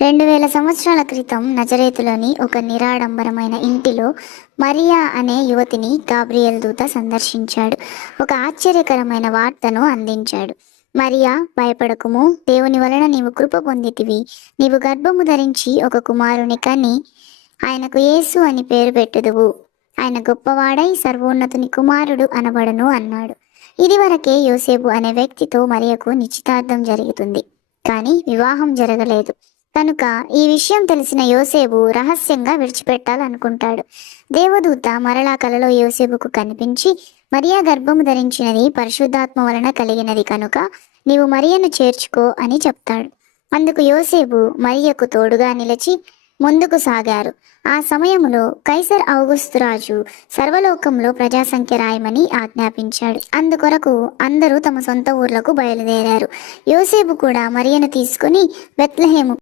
2000 సంవత్సరాల క్రితం నజరేతులోని ఒక నిరాడంబరమైన ఇంటిలో మరియా అనే యువతిని గాబ్రియేల్ దూత సందర్శించాడు. ఒక ఆశ్చర్యకరమైన వార్తను అందించాడు. మరియా, భయపడకుము, దేవుని వలన నీవు కృప పొందితివి. నీవు గర్భము ధరించి ఒక కుమారుని కని ఆయనకు యేసు అని పేరు పెట్టుదువు. ఆయన గొప్పవాడై సర్వోన్నతుని కుమారుడు అనబడను అన్నాడు. ఇదివరకే యోసేపు అనే వ్యక్తితో మరియకు నిశ్చితార్థం జరుగుతుంది, కానీ వివాహం జరగలేదు. కనుక ఈ విషయం తెలిసిన యోసేపు రహస్యంగా విడిచిపెట్టాలనుకుంటాడు. దేవదూత మరలా కలలో యోసేపుకు కనిపించి, మరియా గర్భము ధరించినది పరిశుద్ధాత్మ వలన కలిగినది కనుక నీవు మరియను చేర్చుకో అని చెప్తాడు. అందుకు యోసేపు మరియకు తోడుగా నిలిచి ముందుకు సాగారు. ఆ సమయంలో కైసర్ ఔగుస్తు రాజు సర్వలోకంలో ప్రజాసంఖ్య రాయమని ఆజ్ఞాపించాడు. అందుకొరకు అందరూ తమ సొంత ఊర్లకు బయలుదేరారు. యోసేపు కూడా మరియను తీసుకుని బెత్లెహేము